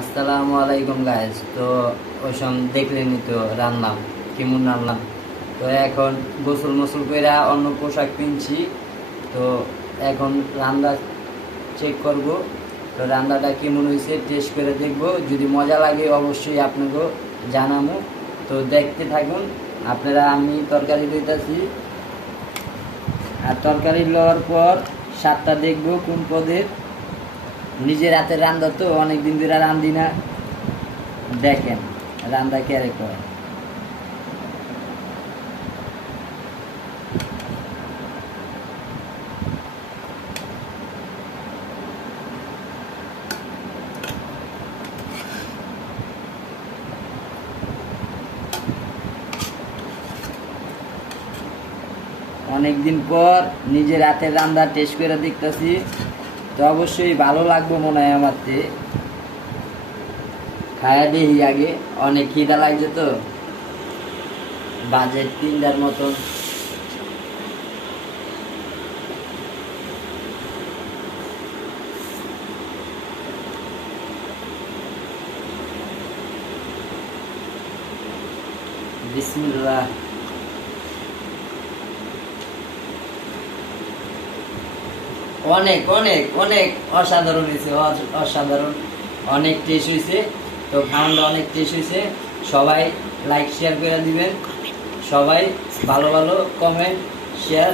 আসসালামু আলাইকুম গাইস। তো ওই সব দেখলেনি তো রান্নাম কেমন রান্নাম। তো এখন গোসল মোসল কইরা অন্য পোশাক কিনছি। তো এখন রান্না চেক করব। তো রান্নাটা কেমন হয়েছে টেস্ট করে দেখব, যদি মজা লাগে অবশ্যই আপনাকে জানাবো। তো দেখতে থাকুন আপনারা। আমি তরকারি দিতেছি, আর তরকারি লওয়ার পর স্বাদটা দেখব কোন পদের। নিজের হাতের রান্না তো অনেকদিন ধরে রান্ধি না, দেখেন রান্না কেরে করে। অনেকদিন পর নিজের হাতের রান্না টেস্ট করে দেখতেছি, তো অবশ্যই ভালো লাগবে মনে হয় আমার। খায়া দেখি আগে, অনেক খিদা লাগছে তো। বাজেট 3টার মতন। বিসমিল্লাহ। অনেক অনেক অনেক অসাধারণ হয়েছে, অসাধারণ অনেক টেস্ট হয়েছে। তো খাওয়ানটা অনেক টেস্ট হয়েছে। সবাই লাইক শেয়ার করে দিবেন, সবাই ভালো ভালো কমেন্ট শেয়ার